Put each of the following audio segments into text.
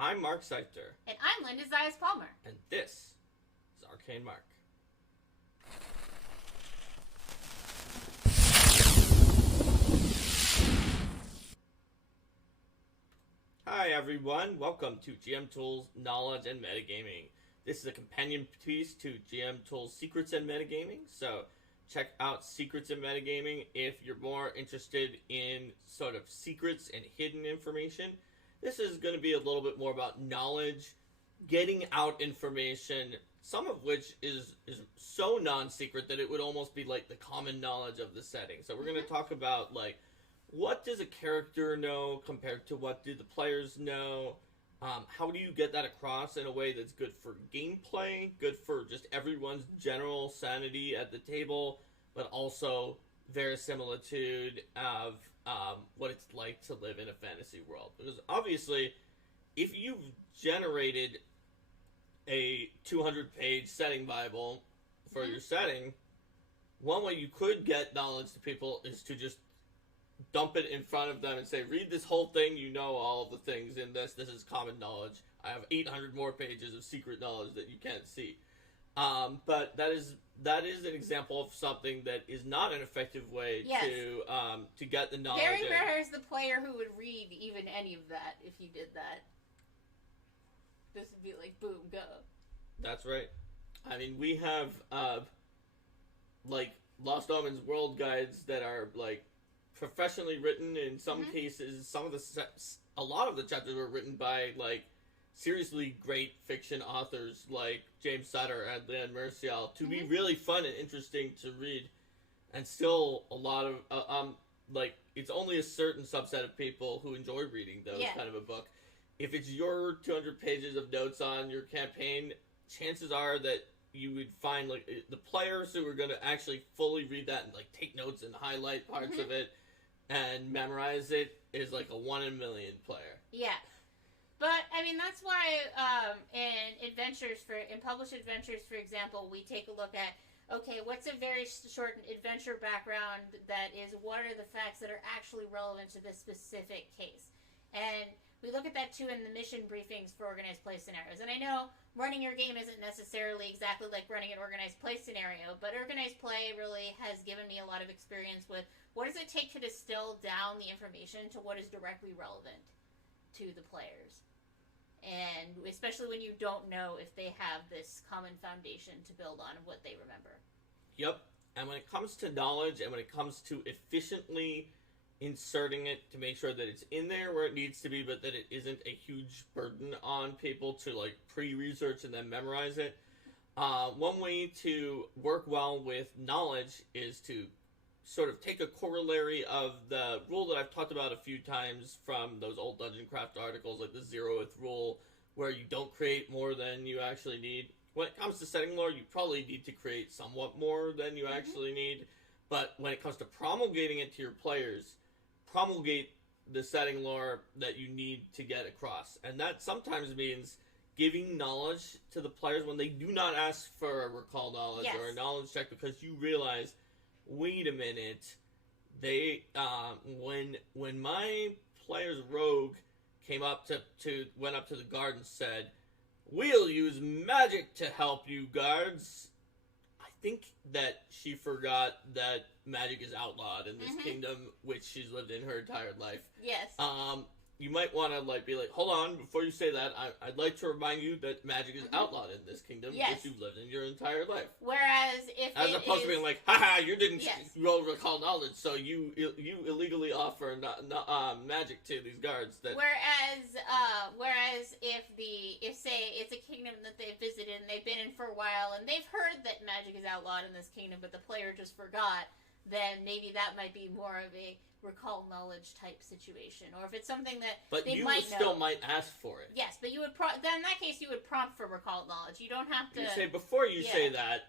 I'm Mark Seichter. And I'm Linda Zayas-Palmer. And this is Arcane Mark. Hi everyone, welcome to GM Tools Knowledge and Metagaming. This is a companion piece to GM Tools Secrets and Metagaming, so check out Secrets and Metagaming if you're more interested in sort of secrets and hidden information. This is going to be a little bit more about knowledge, getting out information, some of which is so non-secret that it would almost be like the common knowledge of the setting. So we're going to talk about, like, what does a character know compared to what do the players know? How do you get that across in a way that's good for gameplay, good for just everyone's general sanity at the table, but also verisimilitude of what it's like to live in a fantasy world? Because obviously, if you've generated a 200-page setting Bible for your setting, one way you could get knowledge to people is to just dump it in front of them and say, read this whole thing, you know all of the things in this is common knowledge. I have 800 more pages of secret knowledge that you can't see. But that is an example of something that is not an effective way to get the knowledge. Very rare is the player who would read even any of that if you did that. This would be like, boom, go. That's right. I mean, we have, like, Lost Omens world guides that are, like, professionally written in some cases. A lot of the chapters were written by, like, seriously great fiction authors like James Sutter and Leanne Mercial to be really fun and interesting to read. And still a lot of, like, it's only a certain subset of people who enjoy reading those kind of a book. If it's your 200 pages of notes on your campaign, chances are that you would find, like, the players who are going to actually fully read that and, like, take notes and highlight parts of it and memorize it is, like, a 1 in a million player. Yeah. But, I mean, that's why in published adventures, for example, we take a look at, okay, what's a very short adventure background that is, what are the facts that are actually relevant to this specific case? And we look at that, too, in the mission briefings for organized play scenarios. And I know running your game isn't necessarily exactly like running an organized play scenario, but organized play really has given me a lot of experience with what does it take to distill down the information to what is directly relevant to the players. And especially when you don't know if they have this common foundation to build on of what they remember. Yep. And when it comes to knowledge and when it comes to efficiently inserting it to make sure that it's in there where it needs to be, but that it isn't a huge burden on people to, like, pre-research and then memorize it. One way to work well with knowledge is to sort of take a corollary of the rule that I've talked about a few times from those old Dungeon Craft articles, like the 0th rule, where you don't create more than you actually need. When it comes to setting lore, you probably need to create somewhat more than you actually need. But when it comes to promulgating it to your players, promulgate the setting lore that you need to get across. And that sometimes means giving knowledge to the players when they do not ask for a recall knowledge or a knowledge check, because you realize, wait a minute, they when my player's rogue went up to the guard and said, "We'll use magic to help you, guards," I think that she forgot that magic is outlawed in this kingdom, which she's lived in her entire life. Yes. You might want to, like, be like, hold on, before you say that, I'd like to remind you that magic is outlawed in this kingdom, which you've lived in your entire life. Whereas if as opposed to being like, haha, you didn't roll recall knowledge, so you illegally offer magic to these guards. Whereas if say it's a kingdom that they've visited and they've been in for a while and they've heard that magic is outlawed in this kingdom, but the player just forgot, then maybe that might be more of a recall knowledge type situation. Or if it's something that they might know. But you still might ask for it. Yes, but you would then in that case you would prompt for recall knowledge. You don't have to... You say, before you say that,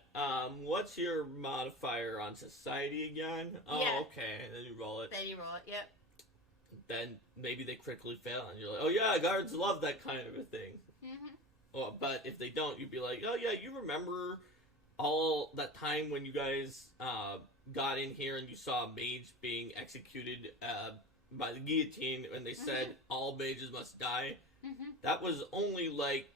what's your modifier on society again? Oh, okay. And then you roll it. Yep. Then maybe they critically fail and you're like, oh yeah, guards love that kind of a thing. Well, but if they don't, you'd be like, oh yeah, you remember all that time when you guys got in here and you saw a mage being executed by the guillotine, and they said all mages must die. That was only like,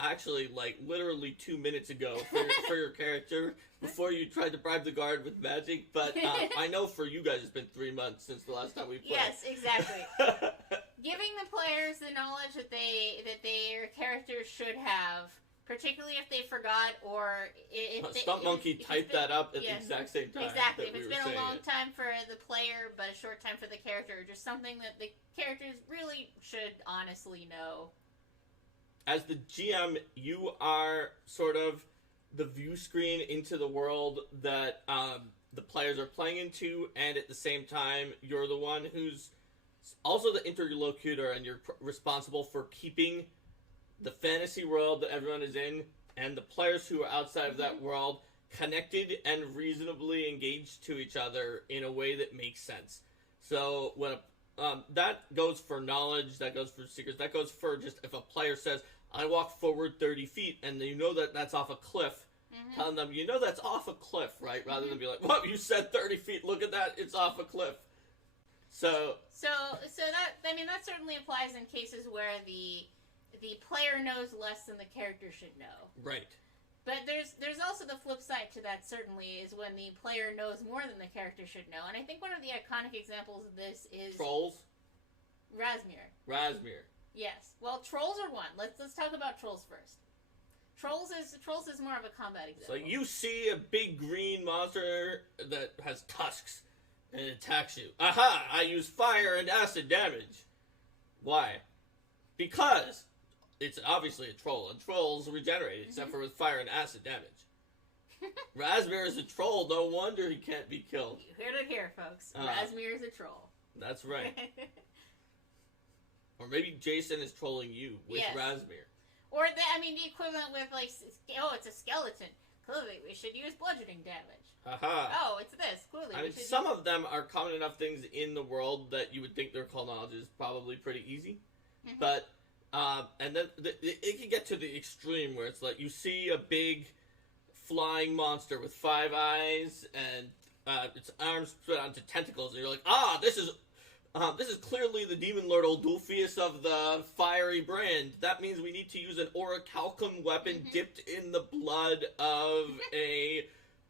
actually like literally 2 minutes ago for your character before you tried to bribe the guard with magic. But I know for you guys it's been 3 months since the last time we played. Yes, exactly. Giving the players the knowledge that their characters should have, particularly if they forgot or if Stump Monkey typed that up at the exact same time. Exactly. If it's been a long time for the player but a short time for the character, just something that the characters really should honestly know. As the GM, you are sort of the view screen into the world that the players are playing into, and at the same time, you're the one who's also the interlocutor, and you're responsible for keeping the fantasy world that everyone is in and the players who are outside of that world connected and reasonably engaged to each other in a way that makes sense. So when that goes for knowledge, that goes for secrets, that goes for just if a player says, I walk forward 30 feet, and you know that that's off a cliff, telling them, you know that's off a cliff, right? Rather than be like, well, you said 30 feet, look at that, it's off a cliff. So that certainly applies in cases where the player knows less than the character should know. Right. But there's also the flip side to that, certainly, is when the player knows more than the character should know. And I think one of the iconic examples of this is Trolls? Razmir. Yes. Well, trolls are one. Let's talk about trolls first. Trolls is more of a combat example. So you see a big green monster that has tusks and it attacks you. Aha! I use fire and acid damage. Why? Because it's obviously a troll, and trolls regenerate, except for with fire and acid damage. Razmir is a troll, no wonder he can't be killed. You heard it here, folks. Razmir is a troll. That's right. Or maybe Jason is trolling you with Razmir. Or, the equivalent with, like, it's a skeleton. Clearly, we should use bludgeoning damage. Aha. Oh, it's this. Clearly, some of them are common enough things in the world that you would think their call knowledge is probably pretty easy. Mm-hmm. But, and then it can get to the extreme where it's like you see a big flying monster with 5 eyes and its arms spread onto tentacles, and you're like, this is clearly the Demon Lord Oldulfius of the fiery brand. That means we need to use an orichalcum weapon dipped in the blood of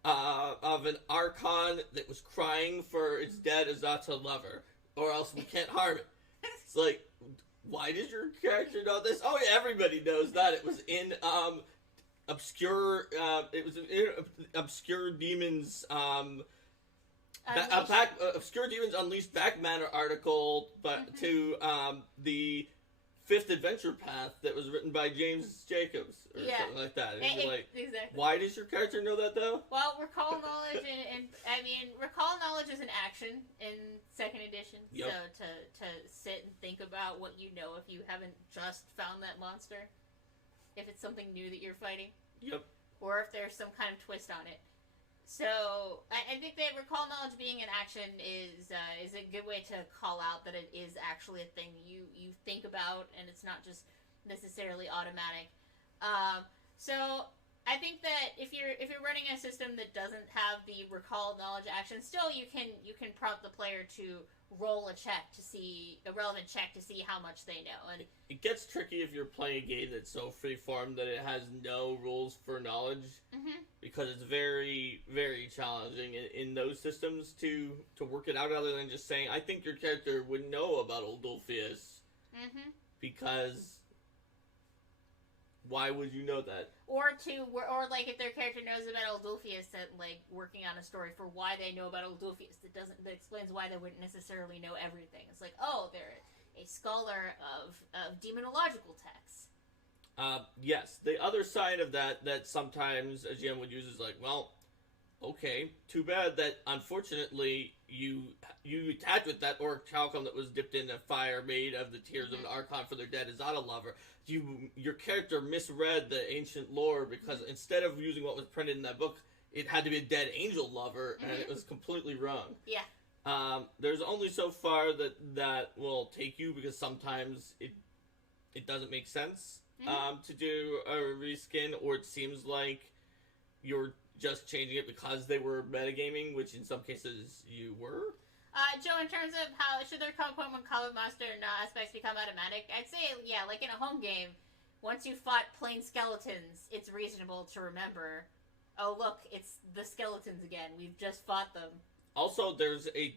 of an Archon that was crying for its dead Azata lover, or else we can't harm it. It's like, why does your character know this? Oh yeah, everybody knows that. It was in obscure Demons Obscure Demons Unleashed back matter article, but to the 5th Adventure Path that was written by James Jacobs or something like that. And you're like, exactly. Why does your character know that though? Well, recall knowledge recall knowledge is an action in 2nd edition. Yep. So to sit and think about what you know if you haven't just found that monster, if it's something new that you're fighting. Yep. Or if there's some kind of twist on it. So, I think that recall knowledge being an action is a good way to call out that it is actually a thing you think about, and it's not just necessarily automatic. So, I think that if you're running a system that doesn't have the recall knowledge action, still you can prompt the player to roll a relevant check to see how much they know. And it gets tricky if you're playing a game that's so freeform that it has no rules for knowledge, because it's very, very challenging in those systems to work it out other than just saying, I think your character would know about Oldulfius, because why would you know that? Or like if their character knows about Oldulfius, and like working on a story for why they know about Oldulfius that explains why they wouldn't necessarily know everything. It's like, they're a scholar of demonological texts. Yes. The other side of that sometimes a GM would use is like, well, okay, too bad that unfortunately you attacked with that orichalcum that was dipped in a fire made of the tears of an Archon for their dead Azata lover. Your character misread the ancient lore, because instead of using what was printed in that book, it had to be a dead angel lover, and it was completely wrong. Yeah. There's only so far that will take you, because sometimes it doesn't make sense to do a reskin, or it seems like you're just changing it because they were metagaming, which in some cases you were. Joe, in terms of how should there come a point when combat monster aspects become automatic, I'd say, yeah, like in a home game, once you fought plain skeletons, it's reasonable to remember, oh, look, it's the skeletons again. We've just fought them. Also, there's a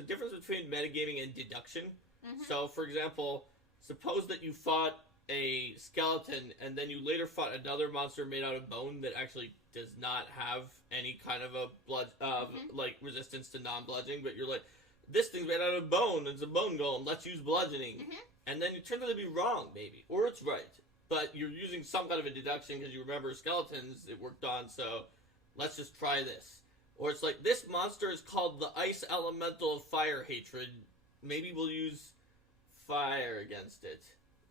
difference between metagaming and deduction. Mm-hmm. So, for example, suppose that you fought a skeleton and then you later fought another monster made out of bone that actually does not have any kind of a like resistance to non-bludgeoning, but you're like, this thing's made out of bone, it's a bone golem, let's use bludgeoning. And then you turn out to be wrong, maybe, or it's right, but you're using some kind of a deduction because you remember skeletons it worked on, so let's just try this. Or it's like, this monster is called the Ice Elemental of Fire Hatred, maybe we'll use fire against it.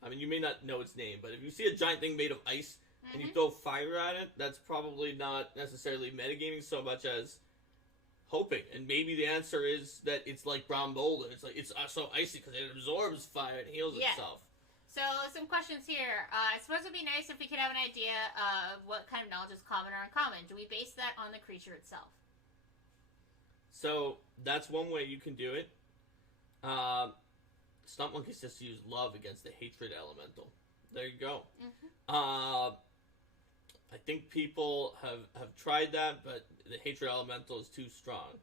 I mean, you may not know its name, but if you see a giant thing made of ice and you throw fire at it, that's probably not necessarily metagaming so much as hoping. And maybe the answer is that it's like brown mold, and it's like it's so icy because it absorbs fire and heals itself. So, some questions here. I suppose it would be nice if we could have an idea of what kind of knowledge is common or uncommon. Do we base that on the creature itself? So, that's one way you can do it. Stump Monkeys just use love against the hatred elemental. There you go. I think people have tried that, but the hatred elemental is too strong.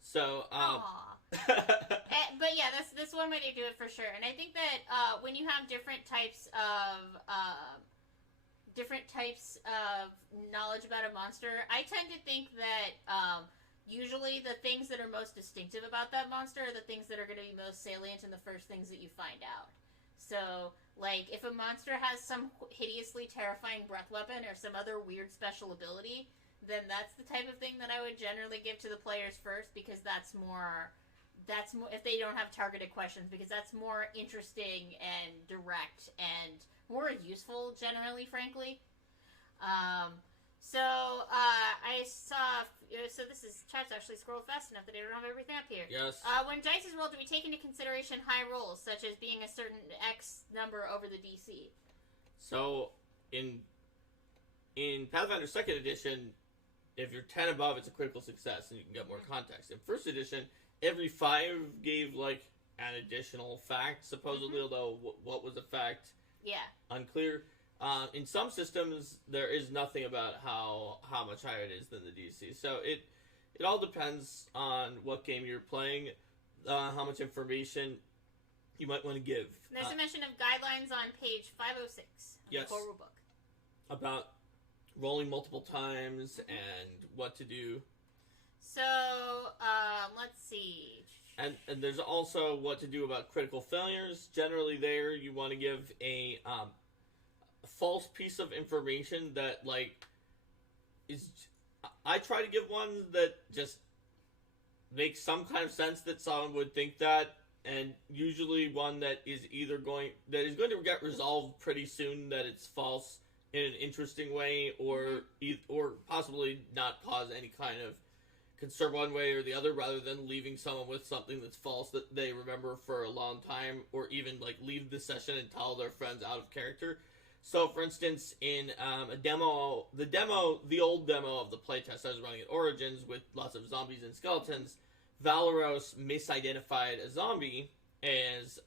So, but yeah, that's one way to do it for sure. And I think that when you have different types of knowledge about a monster, I tend to think that usually the things that are most distinctive about that monster are the things that are going to be most salient and the first things that you find out. So, like, if a monster has some hideously terrifying breath weapon or some other weird special ability, then that's the type of thing that I would generally give to the players first, because that's more if they don't have targeted questions, because that's more interesting and direct and more useful generally, frankly. I saw. So this is chat's actually scrolled fast enough that I don't have everything up here. Yes. When dice is rolled, do we take into consideration high rolls, such as being a certain X number over the DC? So in Pathfinder 2nd Edition, if you're 10 above, it's a critical success, and you can get more context. In 1st Edition, every 5 gave like an additional fact, supposedly, although what was a fact? Yeah. Unclear. In some systems, there is nothing about how much higher it is than the DC. So it all depends on what game you're playing, how much information you might want to give. There's a mention of guidelines on page 506 of the core rulebook. About rolling multiple times and what to do. So, let's see. And there's also what to do about critical failures. Generally there, you want to give a false piece of information that, like, is... I try to give one that just makes some kind of sense that someone would think that, and usually one that is going to get resolved pretty soon, that it's false in an interesting way, or possibly not cause any kind of concern one way or the other, rather than leaving someone with something that's false that they remember for a long time, or even like leave the session and tell their friends out of character. So, for instance, in the old demo of the playtest I was running at Origins with lots of zombies and skeletons, Valeros misidentified a zombie as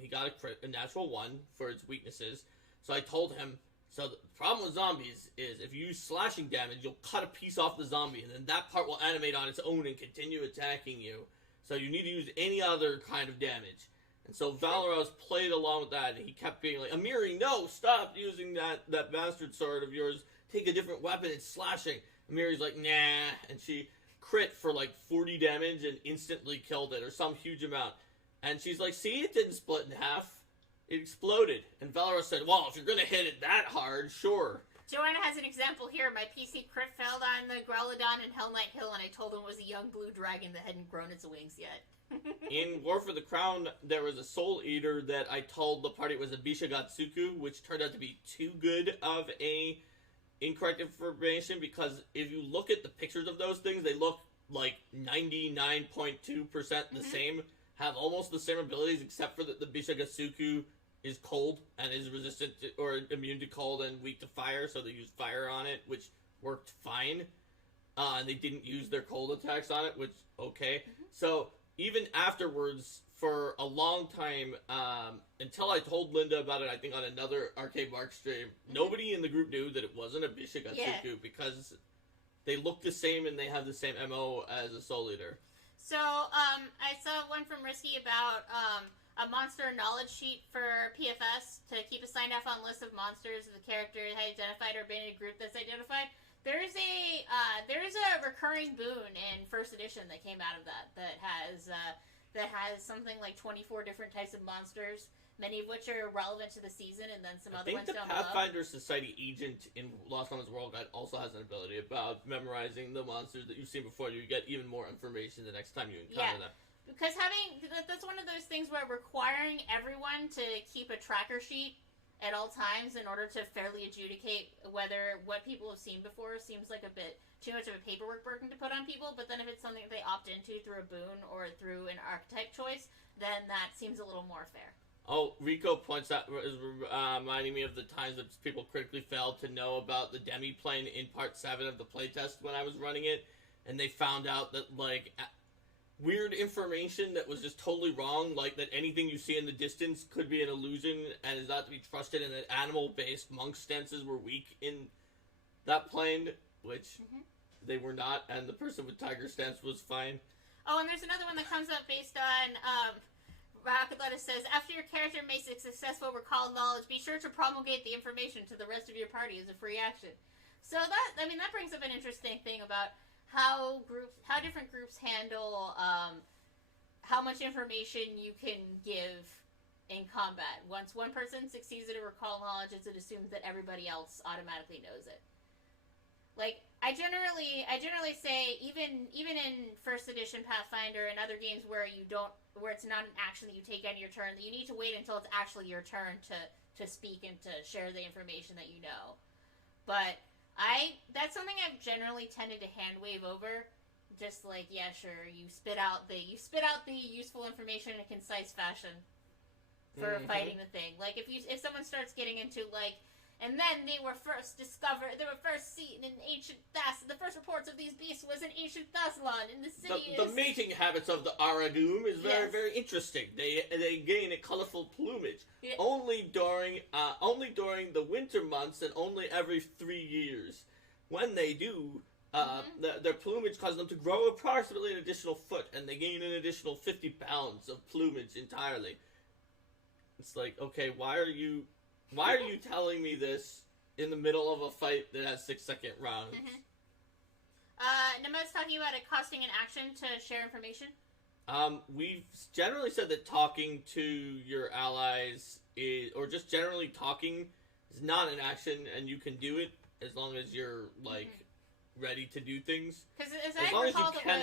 he got a natural 1 for its weaknesses. So I told him, so the problem with zombies is if you use slashing damage, you'll cut a piece off the zombie, and then that part will animate on its own and continue attacking you. So you need to use any other kind of damage. And so Valeros played along with that, and he kept being like, Amiri, no, stop using that bastard sword of yours. Take a different weapon, it's slashing. Amiri's like, nah, and she crit for like 40 damage and instantly killed it, or some huge amount. And she's like, see, it didn't split in half. It exploded. And Valeros said, well, if you're going to hit it that hard, sure. Joanna has an example here. My PC crit failed on the Growlodon in Hell Knight Hill, and I told him it was a young blue dragon that hadn't grown its wings yet. In War for the Crown, there was a Soul Eater that I told the party was a Bishagatsuku, which turned out to be too good of a incorrect information, because if you look at the pictures of those things, they look like 99.2% the same, have almost the same abilities, except for that the Bishagatsuku is cold and is resistant to, or immune to cold and weak to fire, so they used fire on it, which worked fine. And they didn't use their cold attacks on it, which, okay. So even afterwards, for a long time, until I told Linda about it, I think on another Arcade Mark stream, nobody in the group knew that it wasn't a Bishigatsuku because they look the same and they have the same MO as a Soul Eater. So, I saw one from Risky about a monster knowledge sheet for PFS to keep a signed off on list of monsters of the character identified or been in a group that's identified. There is a recurring boon in first edition that came out of that has something like 24 different types of monsters, many of which are relevant to the season, and then some other ones down below. I think the Pathfinder Society agent in Lost Omens World Guide also has an ability about memorizing the monsters that you've seen before. You get even more information the next time you encounter them. Because that's one of those things where requiring everyone to keep a tracker sheet at all times in order to fairly adjudicate whether what people have seen before seems like a bit too much of a paperwork burden to put on people. But then if it's something they opt into through a boon or through an archetype choice, then that seems a little more fair. Oh, Rico points out, is reminding me of the times that people critically failed to know about the demi-plane in Part 7 of the playtest when I was running it, and they found out that, like, weird information that was just totally wrong, like that anything you see in the distance could be an illusion and is not to be trusted, and that animal-based monk stances were weak in that plane, which they were not, and the person with tiger stance was fine. Oh, and there's another one that comes up based on, Rocket Lettuce says, after your character makes a successful recall knowledge, be sure to promulgate the information to the rest of your party as a free action. So that brings up an interesting thing about how different groups handle how much information you can give in combat. Once one person succeeds at a recall knowledge, it assumes that everybody else automatically knows it. Like, I generally say, even in first edition Pathfinder and other games where it's not an action that you take on your turn, that you need to wait until it's actually your turn to speak and to share the information that you know. But that's something I've generally tended to hand wave over. Just like, yeah, sure, you spit out the useful information in a concise fashion for fighting the thing. Like, if someone starts getting into, like, and then they were first seen in ancient Thas. The first reports of these beasts was in ancient Thassalon, in the city. The mating habits of the Aradum is very, very interesting. They gain a colorful plumage only during the winter months and only every 3 years. When they do, their plumage causes them to grow approximately an additional foot, and they gain an additional 50 pounds of plumage entirely. It's like, okay, why are you telling me this in the middle of a fight that has 6-second rounds? Namad's talking about it costing an action to share information. We've generally said that talking to your allies or just generally talking is not an action, and you can do it as long as you're, like, ready to do things. Because as I recall, it was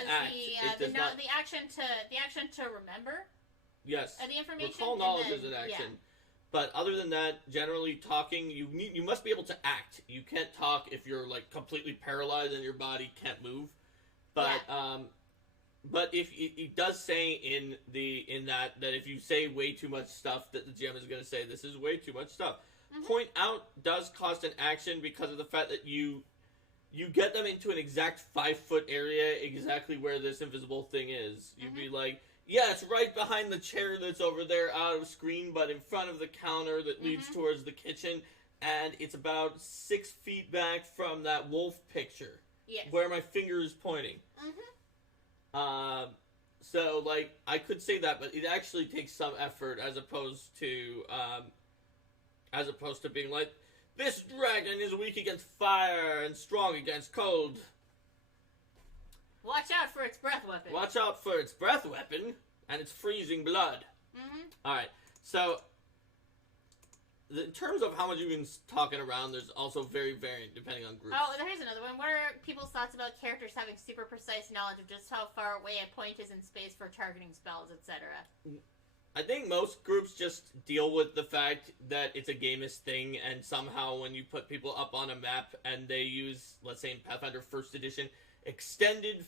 the action to remember. Yes. The information. Recall knowledge is an action. Yeah. But other than that, generally talking, you must be able to act. You can't talk if you're, like, completely paralyzed and your body can't move. But but if it does say in that if you say way too much stuff, that the GM is going to say this is way too much stuff. Point out does cost an action because of the fact that you get them into an exact 5-foot area, exactly where this invisible thing is. You'd be like, yeah, it's right behind the chair that's over there out of screen, but in front of the counter that leads towards the kitchen, and it's about 6 feet back from that wolf picture, where my finger is pointing. So, like, I could say that, but it actually takes some effort as opposed to being like, this dragon is weak against fire and strong against cold. Watch out for its breath weapon. Watch out for its breath weapon and its freezing blood. Alright, so in terms of how much you've been talking around, there's also very variant depending on groups. Oh, here's another one. What are people's thoughts about characters having super precise knowledge of just how far away a point is in space for targeting spells, etc.? I think most groups just deal with the fact that it's a gamist thing, and somehow when you put people up on a map and they use, let's say in Pathfinder 1st Edition, extended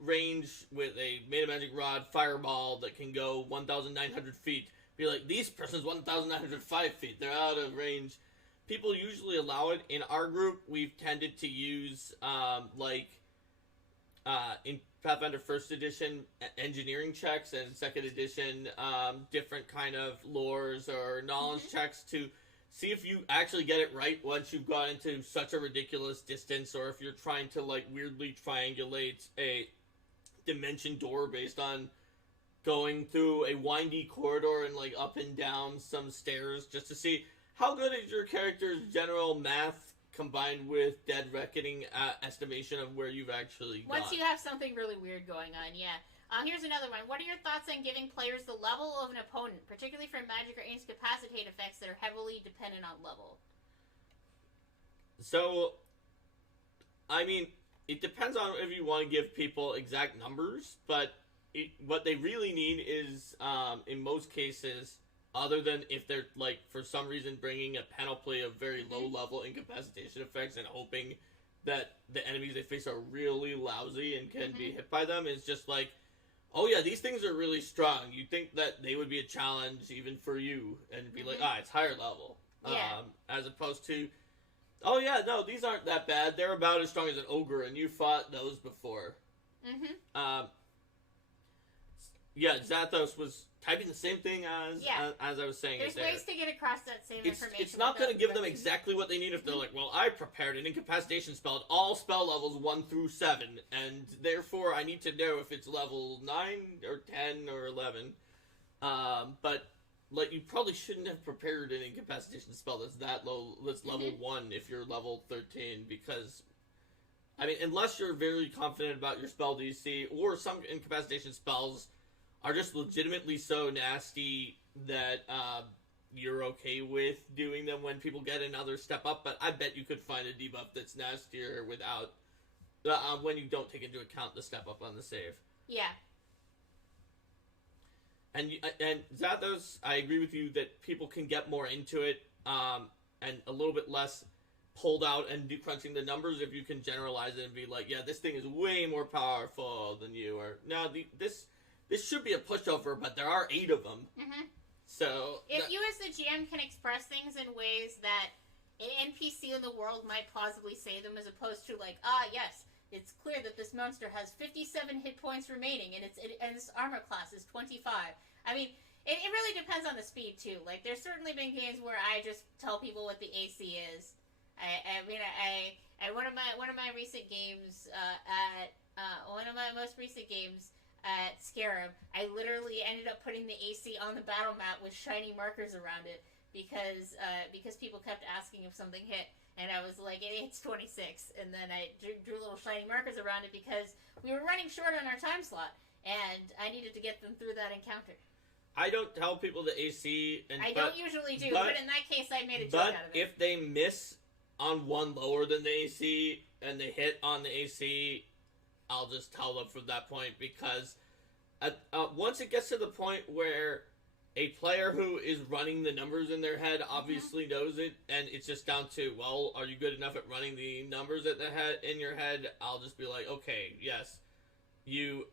range with a Meta Magic Rod fireball that can go 1,900 feet, be like, these person's 1,905 feet, they're out of range. People usually allow it. In our group, we've tended to use, in Pathfinder First Edition engineering checks and Second Edition different kind of lores or knowledge checks to see if you actually get it right once you've got into such a ridiculous distance, or if you're trying to like weirdly triangulate a dimension door based on going through a windy corridor and like up and down some stairs, just to see how good is your character's general math combined with Dead Reckoning estimation of where you've actually got. Once you have something really weird going on, yeah. Here's another one. What are your thoughts on giving players the level of an opponent, particularly for magic or incapacitate effects that are heavily dependent on level? So, I mean, it depends on if you want to give people exact numbers, but what they really need is, in most cases, other than if they're, like, for some reason bringing a panoply of very low-level incapacitation effects and hoping that the enemies they face are really lousy and can be hit by them, is just like, oh yeah, these things are really strong. You'd think that they would be a challenge even for you, and be like, it's higher level. Yeah. As opposed to, oh yeah, no, these aren't that bad. They're about as strong as an ogre, and you fought those before. Yeah, Zathos was typing the same thing as I was saying. There's ways to get across that same information. It's not going to give them exactly what they need if they're like, well, I prepared an incapacitation spell at all spell levels 1 through 7, and therefore I need to know if it's level 9 or 10 or 11. But like, you probably shouldn't have prepared an incapacitation spell that's that low, that's level 1 if you're level 13, because I mean, unless you're very confident about your spell DC, or some incapacitation spells are just legitimately so nasty that you're okay with doing them when people get another step up, but I bet you could find a debuff that's nastier without when you don't take into account the step up on the save. Yeah. And Zathos, I agree with you that people can get more into it and a little bit less pulled out and crunching the numbers if you can generalize it and be like, yeah, this thing is way more powerful than you, or no, this should be a pushover, but there are 8 of them. So if you as the GM can express things in ways that an NPC in the world might plausibly say them, as opposed to like, yes, it's clear that this monster has 57 hit points remaining, and its armor class is 25. I mean, it really depends on the speed too. Like, there's certainly been games where I just tell people what the AC is. One of my recent games one of my most recent games at Scarab, I literally ended up putting the AC on the battle mat with shiny markers around it because people kept asking if something hit, and I was like, it's 26, and then I drew little shiny markers around it because we were running short on our time slot, and I needed to get them through that encounter. I don't tell people the AC, don't usually do, but in that case, I made a joke out of it. But if they miss on one lower than the AC and they hit on the AC, I'll just tell them from that point, because once it gets to the point where a player who is running the numbers in their head obviously knows it, and it's just down to, well, are you good enough at running the numbers in your head? I'll just be like, okay, yes. You,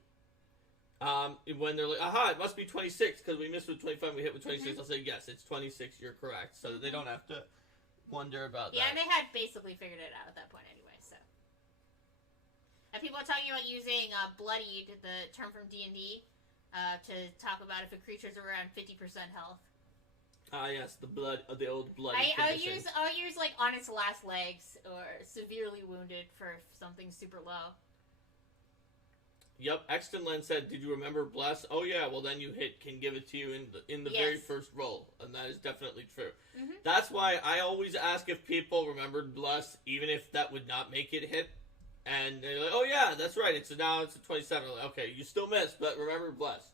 when they're like, aha, it must be 26, because we missed with 25 and we hit with 26, I'll say, yes, it's 26, you're correct, so that they don't have to wonder about that. Yeah, and they had basically figured it out at that point anyway, so. And people are talking about using bloodied, the term from D&D, to talk about if a creature's around 50% health. Yes, the old bloody I'll use like on its last legs or severely wounded for something super low. Yep, Extonland said, "Did you remember bless?" Oh yeah, well then you can give it to you in the very first roll, and that is definitely true. That's why I always ask if people remembered bless, even if that would not make it hit. And they're like, "Oh yeah, that's right. Now it's a 27." Like, okay, you still missed, but remember bless.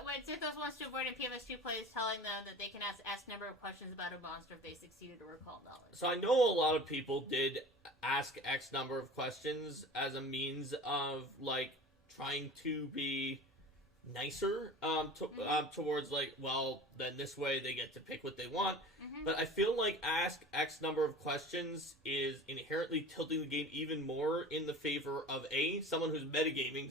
What Zithos wants to avoid in PMS2 play is telling them that they can ask number of questions about a monster if they succeeded to recall knowledge. So I know a lot of people did ask X number of questions as a means of like trying to be nicer towards like, well, then this way they get to pick what they want. But I feel like ask X number of questions is inherently tilting the game even more in the favor of someone who's metagaming,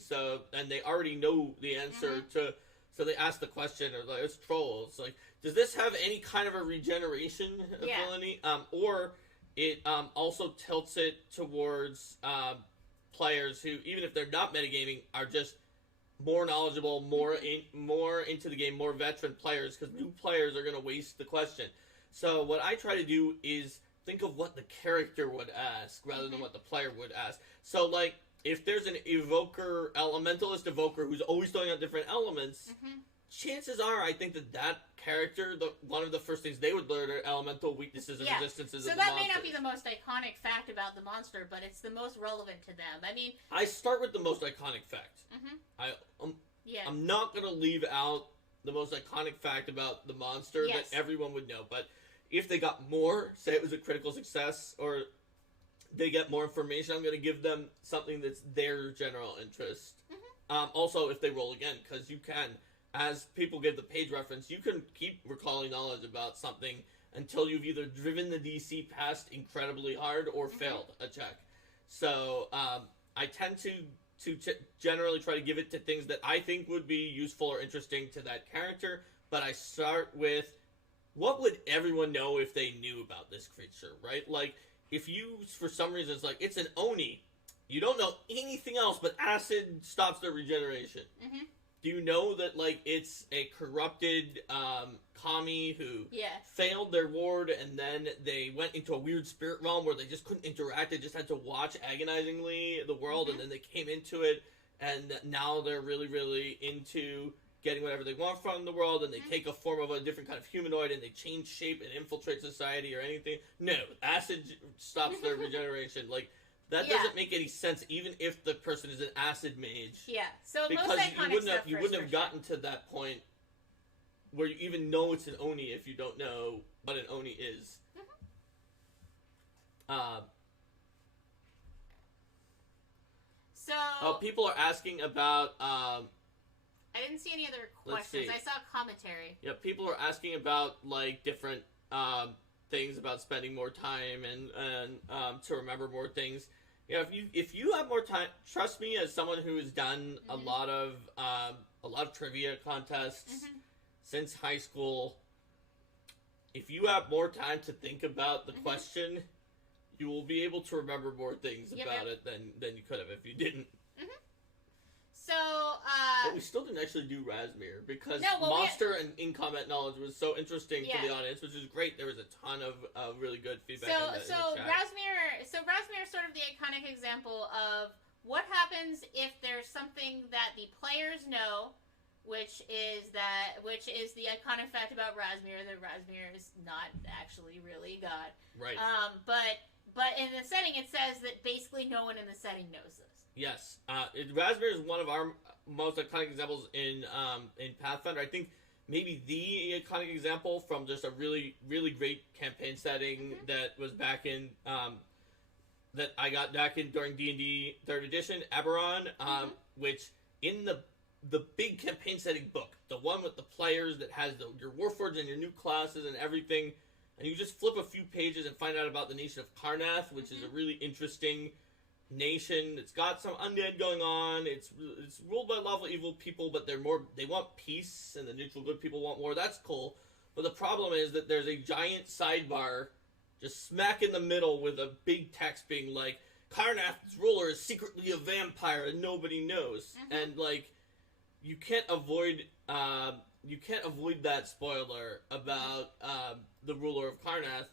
and they already know the answer to, so they ask the question, or like, it's troll. It's like, does this have any kind of a regeneration ability? Or it also tilts it towards players who, even if they're not metagaming, are just more knowledgeable, more into the game, more veteran players, because new players are going to waste the question. So what I try to do is think of what the character would ask rather than what the player would ask. So, like, if there's an evoker, elementalist evoker who's always throwing out different elements, chances are I think that character, one of the first things they would learn are elemental weaknesses and resistances so of the that monsters. may not be the most iconic fact about the monster, but it's the most relevant to them. I mean, I start with the most iconic fact. I'm not going to leave out the most iconic fact about the monster that everyone would know, but if they got more, say it was a critical success, or they get more information, I'm going to give them something that's their general interest. Also, if they roll again, because you can, as people give the page reference, you can keep recalling knowledge about something until you've either driven the DC past incredibly hard or failed a check. So I tend to generally try to give it to things that I think would be useful or interesting to that character, but I start with, what would everyone know if they knew about this creature, right? Like, if you, for some reason, it's like, it's an Oni, you don't know anything else, but acid stops their regeneration. Do you know that, like, it's a corrupted kami who failed their ward, and then they went into a weird spirit realm where they just couldn't interact, they just had to watch agonizingly the world, and then they came into it, and now they're really, really into getting whatever they want from the world, and they take a form of a different kind of humanoid, and they change shape and infiltrate society or anything. No, acid stops their regeneration. Like, that doesn't make any sense, even if the person is an acid mage. Yeah, so because most iconic you wouldn't have gotten to that point where you even know it's an Oni if you don't know what an Oni is. So people are asking about. I didn't see any other questions. I saw commentary. Yeah, people are asking about, like, different things about spending more time and to remember more things. Yeah, if you have more time, trust me, as someone who has done a lot of trivia contests since high school, if you have more time to think about the question, you will be able to remember more things about it than you could have if you didn't. So, but we still didn't actually do Razmir, because monster and in-combat knowledge was so interesting to the audience, which is great. There was a ton of really good feedback in the chat. Razmir is sort of the iconic example of what happens if there's something that the players know, which is the iconic fact about Razmir, that Razmir is not actually really God. Right. But in the setting, it says that basically no one in the setting knows this. Yes, Razmir is one of our most iconic examples in Pathfinder. I think maybe the iconic example from just a really, really great campaign setting that was back in that I got back in during D&D 3rd edition, Eberron, which in the big campaign setting book, the one with the players that has your Warforged and your new classes and everything, and you just flip a few pages and find out about the nation of Karnath, which is a really interesting nation. It's got some undead going on. It's ruled by lawful evil people, but they want peace, and the neutral good people want war. That's cool. But the problem is that there's a giant sidebar just smack in the middle with a big text being like, Karnath's ruler is secretly a vampire and nobody knows. And, like, you can't avoid that spoiler about the ruler of Karnath.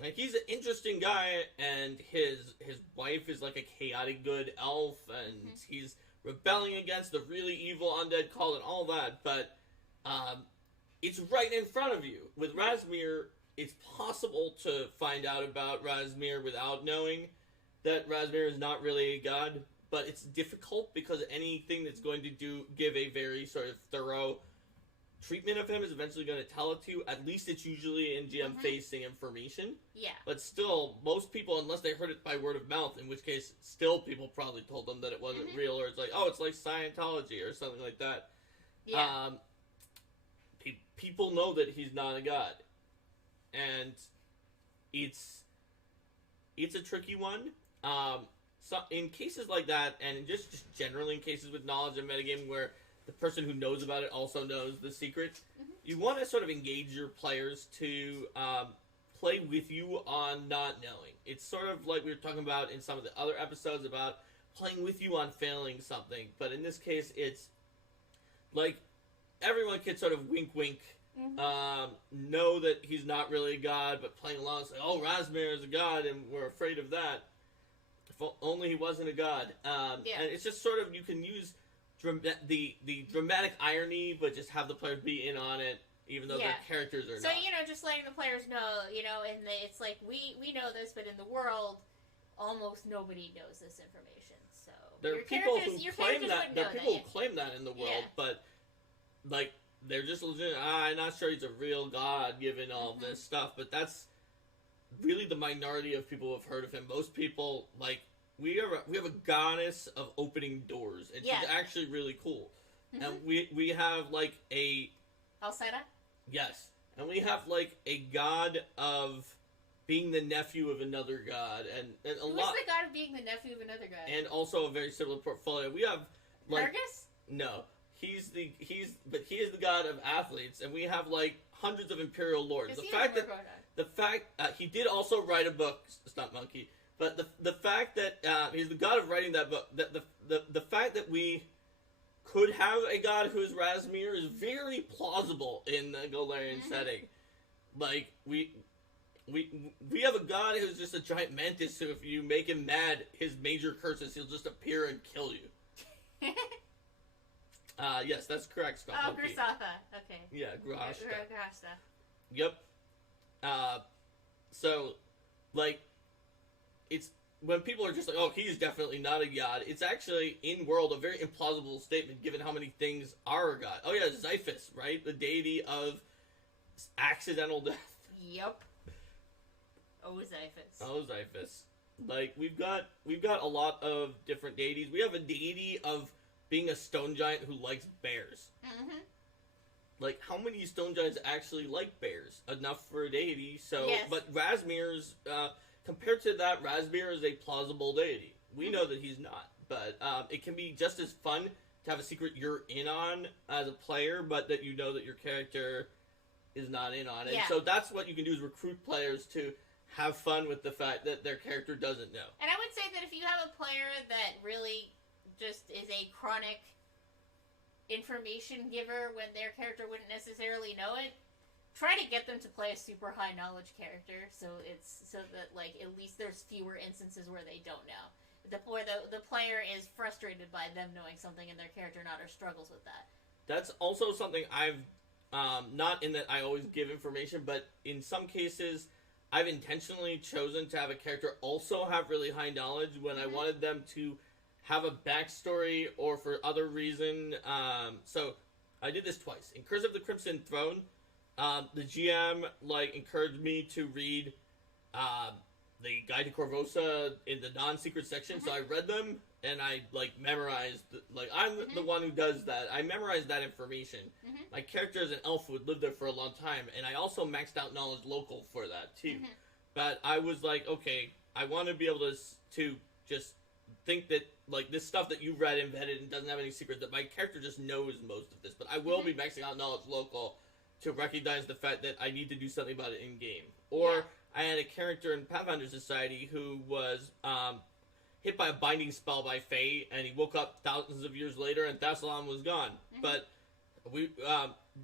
Like, he's an interesting guy, and his wife is like a chaotic good elf, and he's rebelling against the really evil undead cult and all that, but it's right in front of you. With Razmir, it's possible to find out about Razmir without knowing that Razmir is not really a god, but it's difficult because anything that's going to give a very sort of thorough treatment of him is eventually going to tell it to you. At least it's usually in GM-facing information. Yeah. But still, most people, unless they heard it by word of mouth, in which case, still people probably told them that it wasn't real, or it's like, oh, it's like Scientology, or something like that. Yeah. People know that he's not a god. And it's a tricky one. So in cases like that, and just generally in cases with knowledge and metagaming where the person who knows about it also knows the secret, you want to sort of engage your players to play with you on not knowing. It's sort of like we were talking about in some of the other episodes about playing with you on failing something. But in this case, it's like everyone can sort of wink, wink, know that he's not really a god, but playing along, say, oh, Razmir is a god, and we're afraid of that. If only he wasn't a god. And it's just sort of, you can use the dramatic irony, but just have the players be in on it, even though their characters are not. So, just letting the players know, and it's like, we know this, but in the world, almost nobody knows this information. So there are people who claim that. There are people who claim that in the world, but like they're just legit. I'm not sure he's a real god, given all this stuff. But that's really the minority of people who have heard of him. Most people, like, we have a goddess of opening doors, and she's actually really cool. And we have like a Alceta. Yes, and we have like a god of being the nephew of another god, and a Who's lot. the god of being the nephew of another god? And also a very similar portfolio. We have like Fergus? No, he is the god of athletes, and we have like hundreds of imperial lords. The fact he did also write a book, Stunt Monkey, but the fact that he's the god of writing that book, the fact that we could have a god who is Razmir is very plausible in the Golarian setting. Like we have a god who's just a giant mantis who, if you make him mad, his major curses, he'll just appear and kill you. Yes, that's correct, Stunt Monkey. Grasatha. Okay. Yeah, Grasta. Grasta. Yep. So, like, it's when people are just like, oh, he's definitely not a god, it's actually, in world, a very implausible statement given how many things are a god. Oh yeah, Xiphus, right? The deity of accidental death. Yep. Oh, Xiphus. Oh, Xiphus. Like, we've got a lot of different deities. We have a deity of being a stone giant who likes bears. Like, how many stone giants actually like bears? Enough for a deity, so... Yes. But Razmir's, compared to that, Razmir is a plausible deity. We know that he's not, but it can be just as fun to have a secret you're in on as a player, but that you know that your character is not in on it. Yeah. So that's what you can do, is recruit players to have fun with the fact that their character doesn't know. And I would say that if you have a player that really just is a chronic information giver when their character wouldn't necessarily know it, try to get them to play a super high knowledge character, so that like at least there's fewer instances where they don't know. The player is frustrated by them knowing something and their character not, or struggles with that. That's also something I've not in that I always give information, but in some cases I've intentionally chosen to have a character also have really high knowledge when I wanted them to have a backstory or for other reason. So I did this twice. In Curse of the Crimson Throne, the GM encouraged me to read the Guide to Corvosa in the non-secret section, so I read them and I memorized. I'm the one who does that. I memorized that information. My character is an elf who had lived there for a long time, and I also maxed out knowledge local for that too. But I was like, okay, I want to be able to just think that this stuff that you read embedded and doesn't have any secrets, that my character just knows most of this. But I will be maxing out knowledge local to recognize the fact that I need to do something about it in game. Or I had a character in Pathfinder Society who was hit by a binding spell by Fae, and he woke up thousands of years later, and Thassalan was gone. But we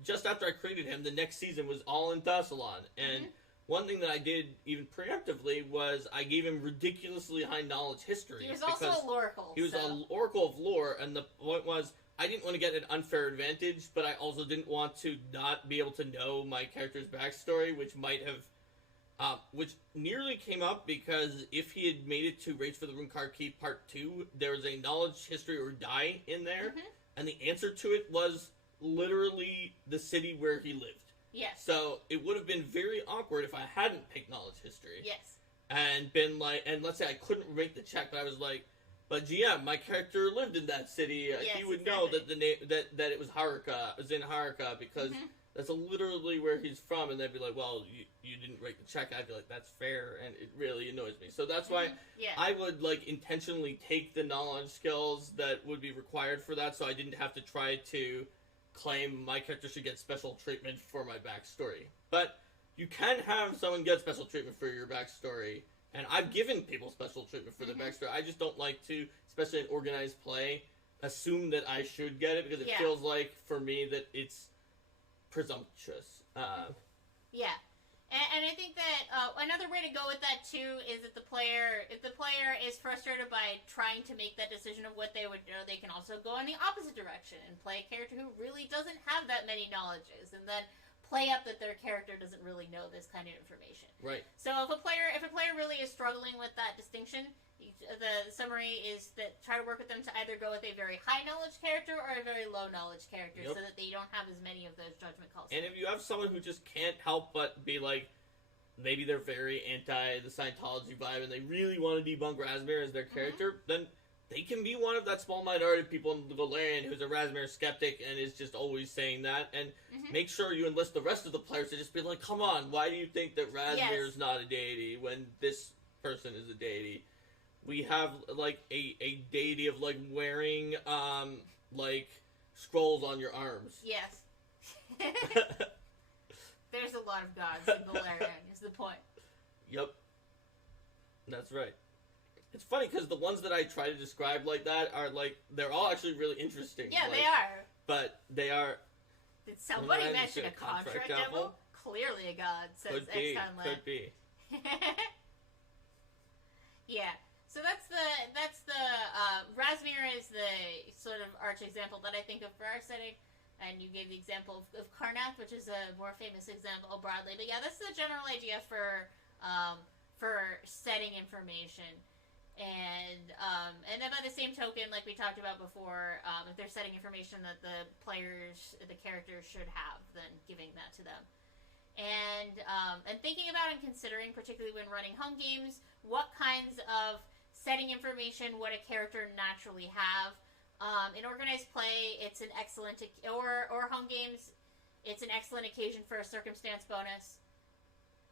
just after I created him, the next season was all in Thassalan, and one thing that I did even preemptively was I gave him ridiculously high knowledge history. He was also an oracle. He was an oracle of lore, and the point was I didn't want to get an unfair advantage, but I also didn't want to not be able to know my character's backstory, which might have, which nearly came up because if he had made it to Rage for the Runekar Keep Part 2, there was a knowledge history or die in there, and the answer to it was literally the city where he lived. Yes. So it would have been very awkward if I hadn't picked knowledge history. Yes. And been and let's say I couldn't make the check, but I was like, but GM, my character lived in that city. Yes, he would know that the name that it was Haruka, was in Haruka, because that's literally where he's from. And they'd be like, well, you didn't write the check. I'd be like, that's fair, and it really annoys me. So that's why I would intentionally take the knowledge skills that would be required for that, so I didn't have to try to claim my character should get special treatment for my backstory. But you can have someone get special treatment for your backstory, and I've given people special treatment for their backstory. I just don't like to, especially in organized play, assume that I should get it, because it feels like, for me, that it's presumptuous. Yeah. And I think that another way to go with that too is that if the player is frustrated by trying to make that decision of what they would know, they can also go in the opposite direction and play a character who really doesn't have that many knowledges, and then play up that their character doesn't really know this kind of information. Right. So if a player really is struggling with that distinction, the summary is that try to work with them to either go with a very high knowledge character or a very low knowledge character, so that they don't have as many of those judgment calls. And if you have someone who just can't help but be like, maybe they're very anti the Scientology vibe and they really want to debunk Razmir as their character, then they can be one of that small minority of people in the Valerian who's a Razmir skeptic and is just always saying that. And make sure you enlist the rest of the players to just be like, come on, why do you think that Razmir is not a deity when this person is a deity? We have, like, a deity of, like, wearing, like, scrolls on your arms. Yes. There's a lot of gods in Valerian, is the point. Yep. That's right. It's funny, because the ones that I try to describe like that are, like, they're all actually really interesting. Yeah, like, they are. But they are... Did somebody mention a contract devil? Clearly a god, says Exton Lab. Could be. Yeah. So that's the Razmir is the sort of arch example that I think of for our setting, and you gave the example of Karnath, which is a more famous example broadly. But yeah, that's the general idea for setting information, and then by the same token, like we talked about before, if they're setting information that the characters should have, then giving that to them. And thinking about and considering, particularly when running home games, what kinds of setting information would a character naturally have. In organized play, it's an excellent, or home games, it's an excellent occasion for a circumstance bonus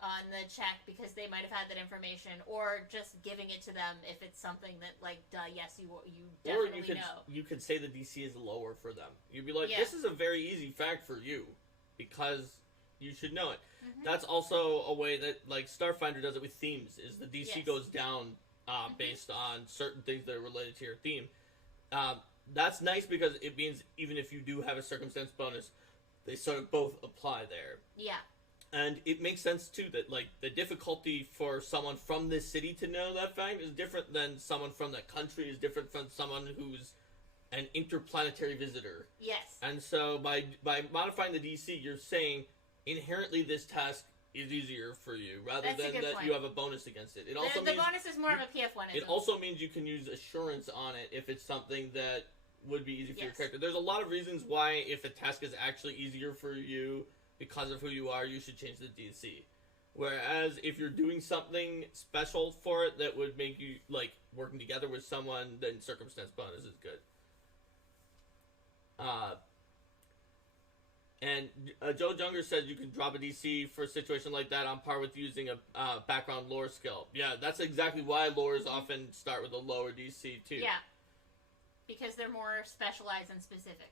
on the check, because they might have had that information, or just giving it to them if it's something that, like, yes, you definitely know. You could say the DC is lower for them. You'd be like, this is a very easy fact for you, because you should know it. That's also a way that, like, Starfinder does it with themes, is the DC goes down based on certain things that are related to your theme. That's nice, because it means even if you do have a circumstance bonus, they sort of both apply there. Yeah. And it makes sense, too, that, like, the difficulty for someone from this city to know that fact is different than someone from that country, is different from someone who's an interplanetary visitor. Yes. And so by modifying the DC, you're saying inherently this task is easier for you, rather than that you have a bonus against it. It also the bonus is more of a PF1. It also means you can use assurance on it if it's something that would be easy for your character. There's a lot of reasons why, if a task is actually easier for you because of who you are, you should change the DC. Whereas if you're doing something special for it that would make you, like, working together with someone, then circumstance bonus is good. And Joe Junger said you can drop a DC for a situation like that on par with using a background lore skill. Yeah, that's exactly why lores often start with a lower DC, too. Yeah. Because they're more specialized and specific.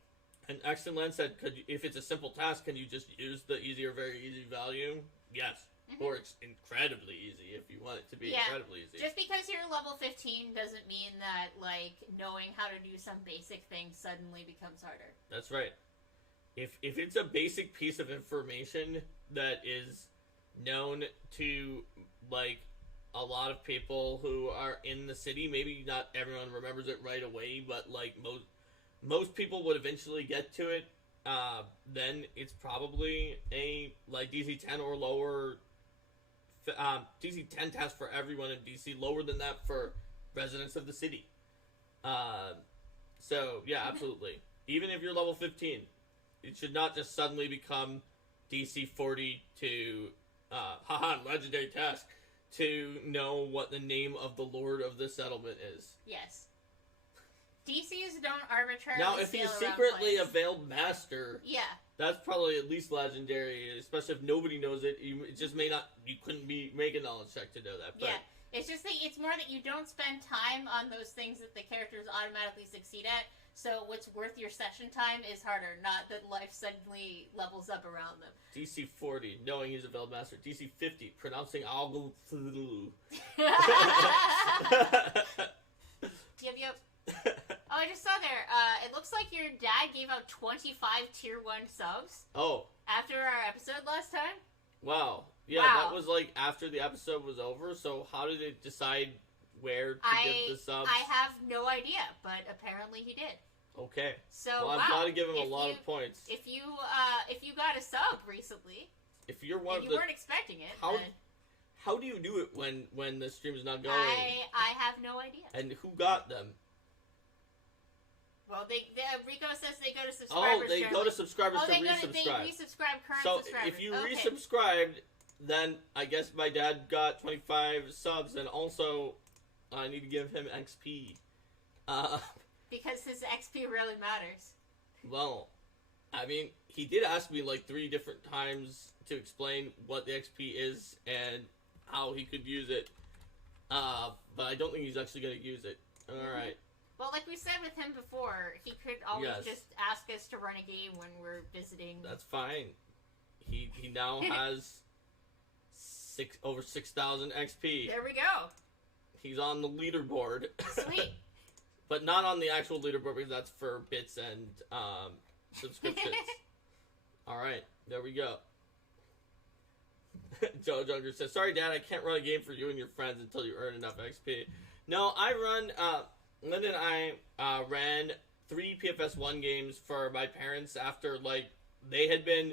And Exton Len said, if it's a simple task, can you just use the easy or very easy value? Yes. Or it's incredibly easy if you want it to be incredibly easy. Just because you're level 15 doesn't mean that, like, knowing how to do some basic things suddenly becomes harder. That's right. If it's a basic piece of information that is known to, like, a lot of people who are in the city, maybe not everyone remembers it right away, but, like, most people would eventually get to it, then it's probably a, like, DC 10 or lower, DC 10 task for everyone in DC, lower than that for residents of the city. So, yeah, absolutely. Even if you're level 15, it should not just suddenly become DC 40 to, legendary task, to know what the name of the Lord of the settlement is. Yes. DCs don't arbitrarily now, if he's secretly a veiled master, that's probably at least legendary, especially if nobody knows it. It just may not, you couldn't make a knowledge check to know that. But it's just that it's more that you don't spend time on those things that the characters automatically succeed at, So what's worth your session time is harder, not that life suddenly levels up around them. DC 40, knowing he's a Veldmaster. DC 50, pronouncing algo. Yep. Oh, I just saw there. It looks like your dad gave out 25 tier 1 subs. Oh. After our episode last time. Wow. Yeah, that was like after the episode was over. So how did it decide where to give the subs? I have no idea, but apparently he did. Okay. So I've got to give him a lot of points. If you got a sub recently, if you're one and of you weren't expecting it, how do you do it when the stream is not going? I have no idea. And who got them? Well, Rico says they go to subscribers. Oh, they go to subscribers to resubscribe. They resubscribe current subscribers. So if you resubscribed, then I guess my dad got 25 subs, and also I need to give him XP. Because his XP really matters. Well, I mean, he did ask me like 3 different times to explain what the XP is and how he could use it. But I don't think he's actually going to use it. Alright. Well, like we said with him before, he could always just ask us to run a game when we're visiting. That's fine. He now has over 6,000 XP. There we go. He's on the leaderboard. Sweet. But not on the actual leaderboard because that's for bits and subscriptions. Alright, there we go. Joe Junker says, sorry Dad, I can't run a game for you and your friends until you earn enough XP. No, I run, Linda and I ran 3 PFS 1 games for my parents after, like, they had been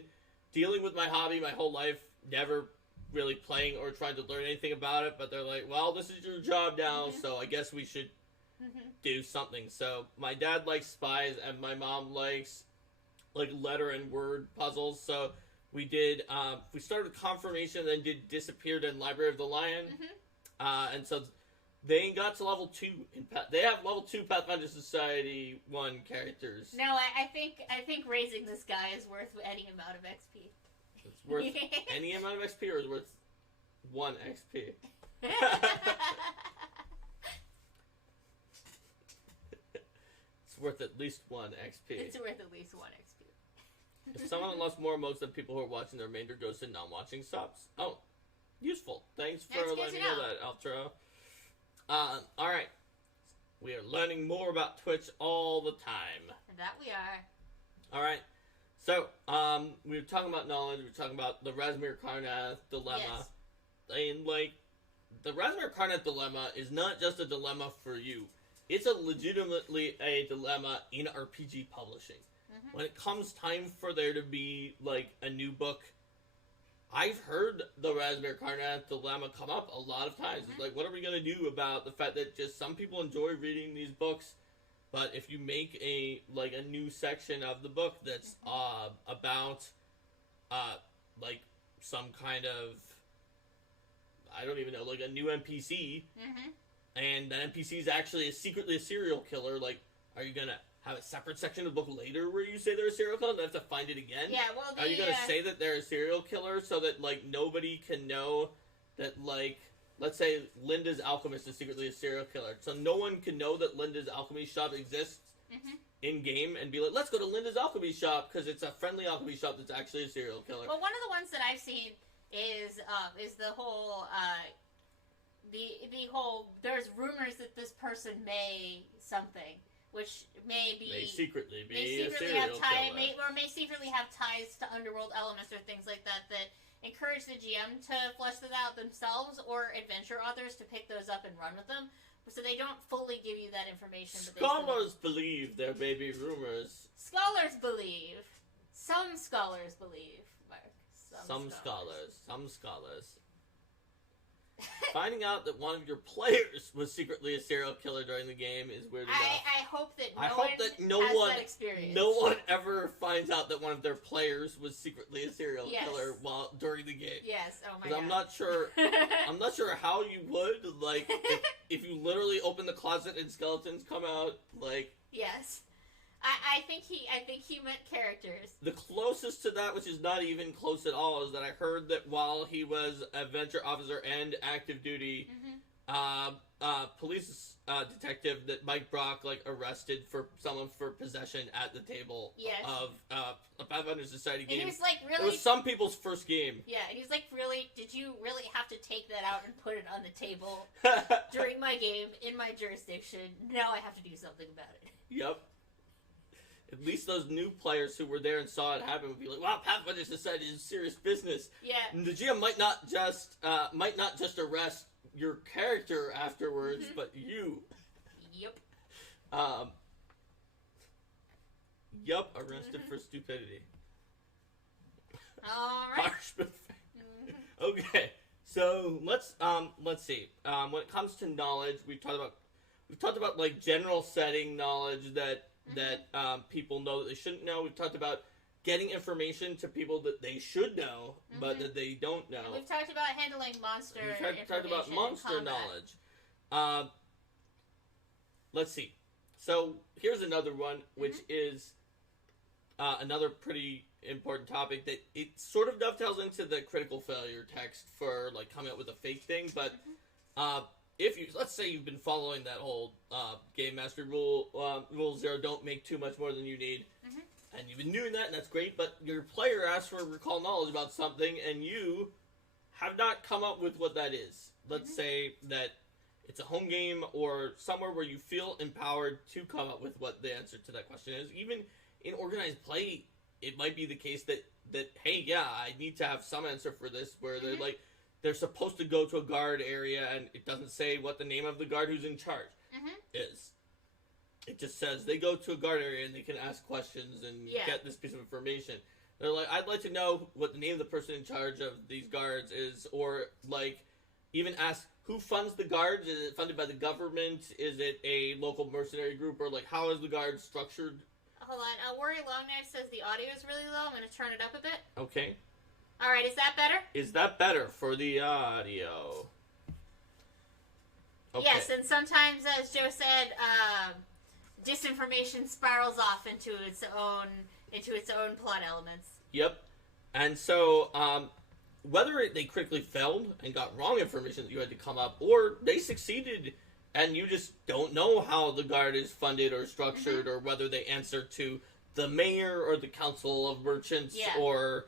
dealing with my hobby my whole life, never really playing or trying to learn anything about it, but they're like, well, this is your job now, so I guess we should do something. So my dad likes spies and my mom likes like letter and word puzzles, so we did we started Confirmation, then did Disappeared and Library of the Lion, and so they got to level 2 in they have level 2 Pathfinder Society 1 characters. No, I think raising this guy is worth any amount of XP. It's worth any amount of XP, or is it worth 1 XP? It's worth at least 1 XP. It's worth at least 1 XP. If someone unlocks more modes than people who are watching, the remainder goes to non-watching subs. Oh, useful. Thanks for letting me know that, Altro. Alright. We are learning more about Twitch all the time. That we are. Alright. So, we were talking about knowledge, we were talking about the Razmir Karnath dilemma. Yes. And, like, the Razmir Karnath dilemma is not just a dilemma for you. It's legitimately a dilemma in RPG publishing. When it comes time for there to be, like, a new book, I've heard the Razmir Karnath dilemma come up a lot of times. It's like, what are we going to do about the fact that just some people enjoy reading these books, but if you make a new section of the book that's about, like, some kind of, I don't even know, like a new NPC, and that NPC is actually secretly a serial killer, like, are you going to have a separate section of the book later where you say they're a serial killer and have to find it again? Yeah, well, are you going to say that they're a serial killer so that, like, nobody can know that, like, let's say Linda's Alchemist is secretly a serial killer, so no one can know that Linda's Alchemy shop exists in-game and be like, let's go to Linda's Alchemy shop because it's a friendly alchemy shop that's actually a serial killer. Well, one of the ones that I've seen is the whole, the whole, there's rumors that this person may something. Which may secretly be may secretly a have serial killer. may secretly have ties to underworld elements or things like that that encourage the GM to flesh that out themselves, or adventure authors to pick those up and run with them, so they don't fully give you that information. Scholars believe there may be rumors. Scholars believe. Some scholars believe, Mark. Some scholars. Finding out that one of your players was secretly a serial killer during the game is weird enough. I hope that no one has that experience. No one ever finds out that one of their players was secretly a serial killer during the game. Yes, oh my god. I'm not sure how you would, like, if you literally open the closet and skeletons come out, like... Yes. I think he meant characters. The closest to that, which is not even close at all, is that I heard that while he was a venture officer and active duty, police detective that Mike Brock like arrested for someone for possession at the table of a Pathfinder Society game. And he was like, really? It was some people's first game. Yeah, and he's like, really? Did you really have to take that out and put it on the table during my game in my jurisdiction? Now I have to do something about it. Yep. At least those new players who were there and saw it happen would be like, "Wow, Pathfinder Society is serious business." Yeah. And the GM might not just arrest your character afterwards, but you. Yep. Yep. Arrested for stupidity. All right. Harsh but fair. Okay. So let's see. When it comes to knowledge, we've talked about like general setting knowledge that people know that they shouldn't know. We've talked about getting information to people that they should know, but that they don't know. And we've talked about handling monster We've talked about monster knowledge. Let's see. So here's another one, which is another pretty important topic that it sort of dovetails into the critical failure text for like coming up with a fake thing, but if you, let's say you've been following that whole Game Master rule 0, don't make too much more than you need, and you've been doing that, and that's great, but your player asks for recall knowledge about something, and you have not come up with what that is. Let's say that it's a home game or somewhere where you feel empowered to come up with what the answer to that question is. Even in organized play, it might be the case that hey, yeah, I need to have some answer for this, where they're like, they're supposed to go to a guard area, and it doesn't say what the name of the guard who's in charge is. It just says they go to a guard area and they can ask questions and get this piece of information. They're like, I'd like to know what the name of the person in charge of these guards is, or like even ask who funds the guards. Is it funded by the government? Is it a local mercenary group, or like how is the guard structured? Hold on. Worry Longknife says the audio is really low. I'm going to turn it up a bit. Okay. All right, is that better? Is that better for the audio? Okay. Yes, and sometimes, as Joe said, disinformation spirals off into its own plot elements. Yep. And so, whether they critically failed and got wrong information that you had to come up, or they succeeded and you just don't know how the guard is funded or structured, or whether they answer to the mayor or the council of merchants or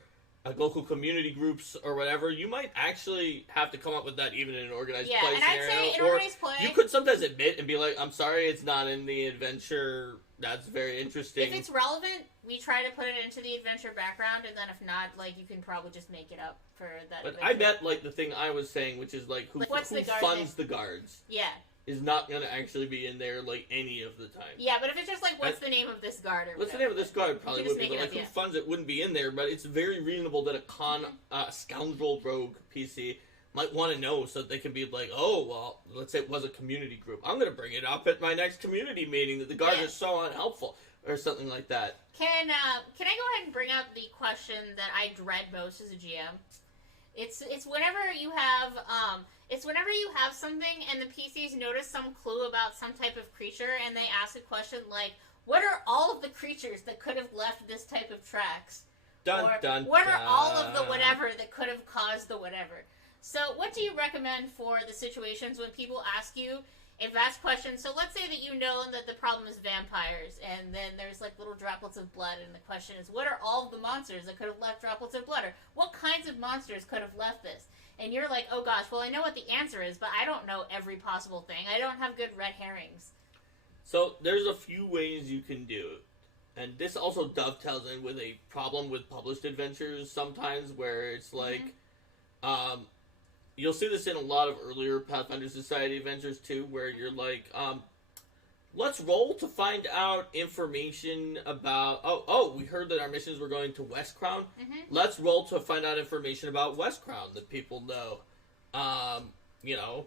local community groups or whatever, you might actually have to come up with that even in an organized play and scenario. I'd say in organized play, you could sometimes admit and be like, I'm sorry, it's not in the adventure. That's very interesting. If it's relevant, we try to put it into the adventure background, and then if not, like, you can probably just make it up for that. But adventure. I bet, like, the thing I was saying, which is, like, who funds the guards? Yeah. Is not going to actually be in there, like, any of the time. Yeah, but if it's just, like, what's the name of this guard or what's whatever, the name of this guard probably would be. But, like, up, who funds it wouldn't be in there, but it's very reasonable that a scoundrel rogue PC might want to know so that they can be like, oh, well, let's say it was a community group. I'm going to bring it up at my next community meeting that the guard is so unhelpful, or something like that. Can I go ahead and bring up the question that I dread most as a GM? It's whenever you have something and the PCs notice some clue about some type of creature and they ask a question like, what are all of the creatures that could have left this type of tracks? Dun, or dun, what dun. are all of the whatever that could have caused the whatever? So what do you recommend for the situations when people ask you a vast question? So let's say that you know that the problem is vampires, and then there's like little droplets of blood, and the question is, what are all of the monsters that could have left droplets of blood? Or what kinds of monsters could have left this? And you're like, oh gosh, well I know what the answer is, but I don't know every possible thing. I don't have good red herrings. So there's a few ways you can do it. And this also dovetails in with a problem with published adventures sometimes, where it's like, you'll see this in a lot of earlier Pathfinder Society adventures too, where you're like, let's roll to find out information about, we heard that our missions were going to West Crown. Let's roll to find out information about West Crown that people know. I know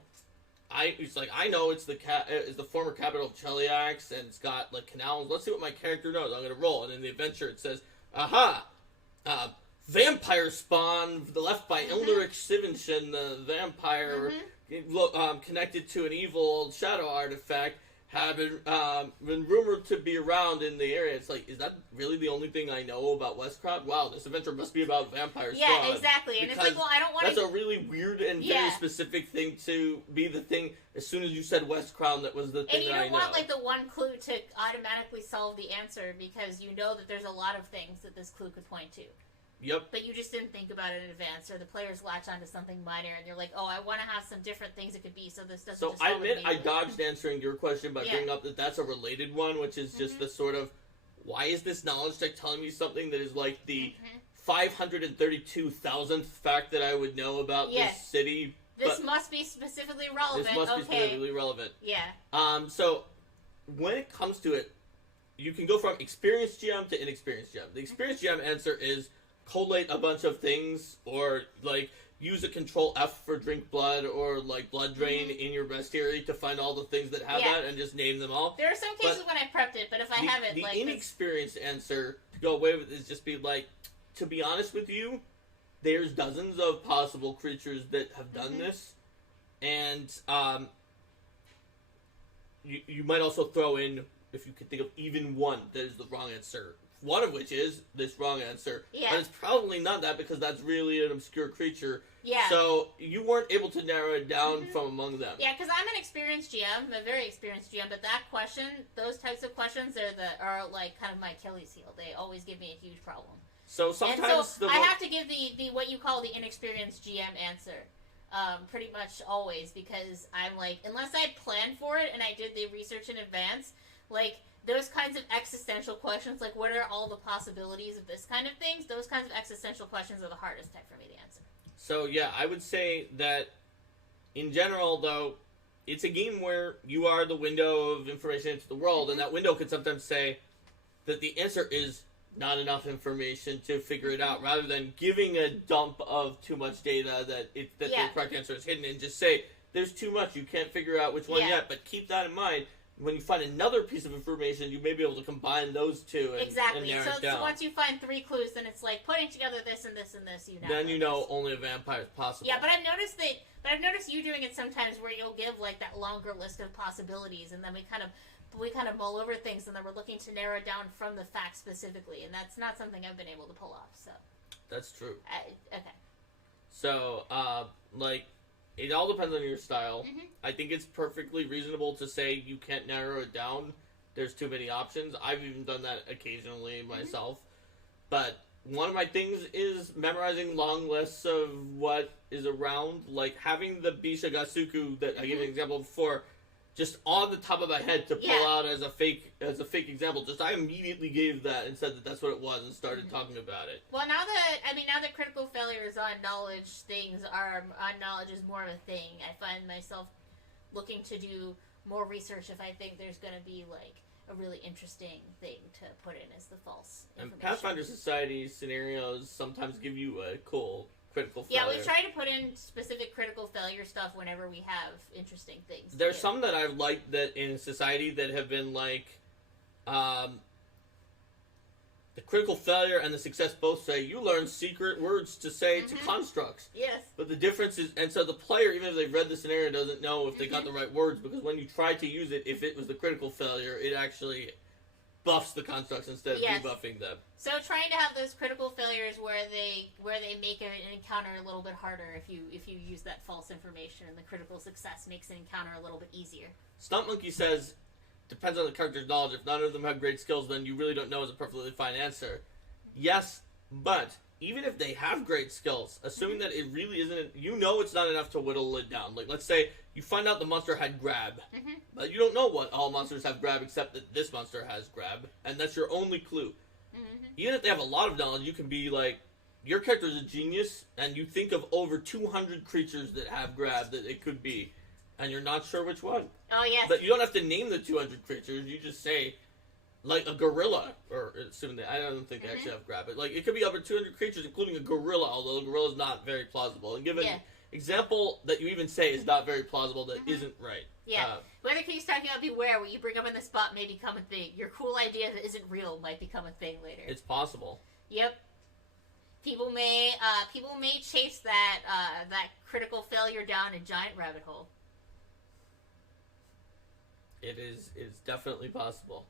it's the former capital of Cheliax, and it's got like canals. Let's see what my character knows. I'm going to roll. And in the adventure it says, vampire spawn left by Ilnurich Sivinshin, the vampire connected to an evil shadow artifact, have been rumored to be around in the area. It's like, is that really the only thing I know about Westcrowd? Wow, this adventure must be about Vampire Squad. Yeah, exactly. And it's like, well, I don't want to... That's a really weird and very specific thing to be the thing. As soon as you said Westcrowd, that was the thing that I know. And you don't want, like, the one clue to automatically solve the answer, because you know that there's a lot of things that this clue could point to. Yep. But you just didn't think about it in advance, or the players latch onto something minor, and you're like, oh, I want to have some different things it could be, so this doesn't So just I admit I dodged answering your question by bringing up that that's a related one, which is just the sort of, why is this knowledge check telling me something that is like the 532,000th fact that I would know about this city? This must be specifically relevant. This must be specifically relevant. Yeah. So when it comes to it, you can go from experienced GM to inexperienced GM. The experienced GM answer is collate a bunch of things, or like use a control F for drink blood, or like blood drain in your bestiary to find all the things that have that and just name them all. There are some cases when I prepped it, but if I haven't, the like inexperienced answer to go away with is just be like, to be honest with you, there's dozens of possible creatures that have done this, and you might also throw in, if you could think of even one that is the wrong answer. One of which is this wrong answer. Yeah. But it's probably not that, because that's really an obscure creature. Yeah. So you weren't able to narrow it down from among them. Yeah, because I'm an experienced GM, I'm a very experienced GM, but that question, those types of questions are like kind of my Achilles heel. They always give me a huge problem. So sometimes and so I have to give the what you call the inexperienced GM answer. Pretty much always, because I'm like, unless I planned for it and I did the research in advance, like, those kinds of existential questions, like what are all the possibilities of this kind of things, those kinds of existential questions are the hardest type for me to answer. So yeah, I would say that in general, though, it's a game where you are the window of information into the world, and that window could sometimes say that the answer is not enough information to figure it out, rather than giving a dump of too much data that the correct answer is hidden, and just say, there's too much, you can't figure out which one yet, but keep that in mind. When you find another piece of information, you may be able to combine those two and, exactly. and narrow it down. So once you find 3 clues, then it's like putting together this and this and this. Then you know only a vampire is possible. Yeah, but I've noticed you doing it sometimes where you'll give like that longer list of possibilities, and then we kind of mull over things, and then we're looking to narrow it down from the facts specifically, and that's not something I've been able to pull off. So that's true. Okay. So like. It all depends on your style. I think it's perfectly reasonable to say you can't narrow it down. There's too many options. I've even done that occasionally myself. But one of my things is memorizing long lists of what is around. Like having the Bisha Gasuku that I gave an example before, just on the top of my head to pull out as a fake example. Just I immediately gave that and said that that's what it was and started talking about it. Well, now that critical failures on knowledge is more of a thing. I find myself looking to do more research if I think there's going to be like a really interesting thing to put in as the false information. And Pathfinder Society scenarios sometimes give you a cool critical failure. Yeah, we try to put in specific critical failure stuff whenever we have interesting things. There's some that I've liked that in Society that have been like, the critical failure and the success both say you learn secret words to say to constructs. Yes. But the difference is, and so the player, even if they've read the scenario, doesn't know if they got the right words, because when you try to use it, if it was the critical failure, it actually buffs the constructs instead of debuffing them. So trying to have those critical failures where they make an encounter a little bit harder if you use that false information, and the critical success makes an encounter a little bit easier. Stunt Monkey says, depends on the character's knowledge. If none of them have great skills, then you really don't know is a perfectly fine answer. Yes, but even if they have great skills, assuming that it really isn't, you know it's not enough to whittle it down. Like, let's say you find out the monster had grab, but you don't know what all monsters have grab except that this monster has grab, and that's your only clue. Even if they have a lot of knowledge, you can be like, your character is a genius, and you think of over 200 creatures that have grab that it could be, and you're not sure which one. Oh, yes. But you don't have to name the 200 creatures, you just say, like a gorilla, or assuming that, I don't think they actually have grab, but like, it could be over 200 creatures, including a gorilla, although a gorilla is not very plausible. And give an example that you even say is not very plausible that isn't right. Yeah. Whether he's talking about beware, what you bring up in the spot may become a thing. Your cool idea that isn't real might become a thing later. It's possible. Yep. People may chase that critical failure down a giant rabbit hole. it's definitely possible.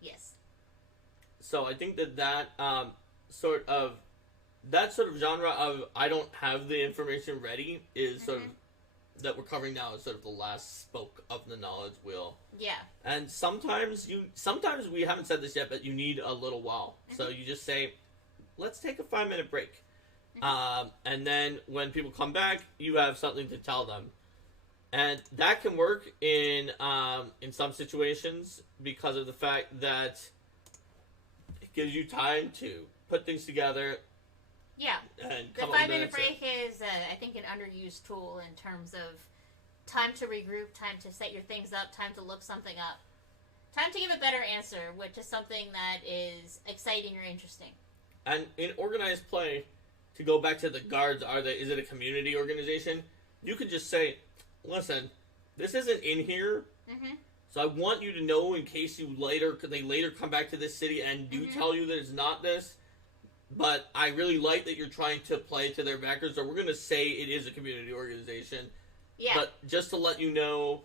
Yes. So I think that sort of genre of I don't have the information ready is sort of that we're covering now is sort of the last spoke of the knowledge wheel. Yeah. And sometimes we haven't said this yet, but you need a little while. So you just say, let's take a 5-minute break. And then when people come back, you have something to tell them. And that can work in some situations because of the fact that it gives you time to put things together. Yeah. And the 5-minute break is, I think, an underused tool in terms of time to regroup, time to set your things up, time to look something up, time to give a better answer, which is something that is exciting or interesting. And in organized play, to go back to the guards, is it a community organization? You could just say, listen, this isn't in here, so I want you to know in case they later come back to this city and do tell you that it's not this. But I really like that you're trying to play to their backers, or we're going to say it is a community organization. Yeah. But just to let you know,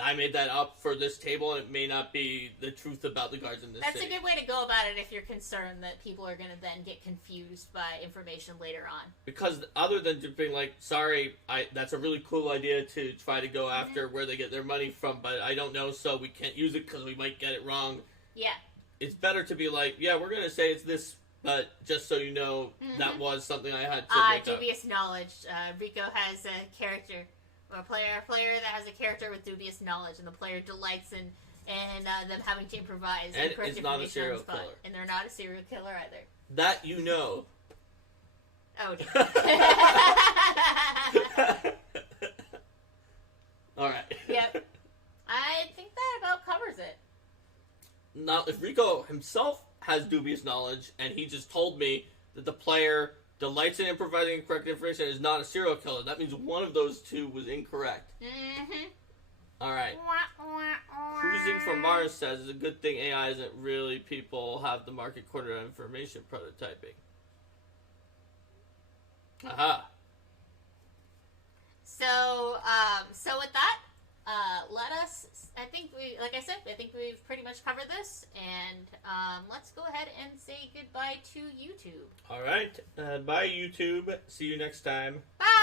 I made that up for this table, and it may not be the truth about the guards in this city. That's a good way to go about it if you're concerned that people are going to then get confused by information later on. Because other than just being like, sorry, that's a really cool idea to try to go after where they get their money from, but I don't know, so we can't use it because we might get it wrong. Yeah. It's better to be like, yeah, we're going to say it's this, but just so you know, that was something I had to make dubious knowledge. Rico has a character, a player that has a character with dubious knowledge, and the player delights in them having to improvise. And it's not a serial killer. And they're not a serial killer either. That you know. Oh, dear. All right. Yep. I think that about covers it. Now, if Rico himself has dubious knowledge, and he just told me that the player delights in improvising correct information and is not a serial killer, that means one of those two was incorrect. Alright. Cruising from Mars says it's a good thing AI isn't really people have the market corner on information prototyping. Aha. So with that, let us, I think we've pretty much covered this, and let's go ahead and say goodbye to YouTube. Alright, bye YouTube, see you next time. Bye!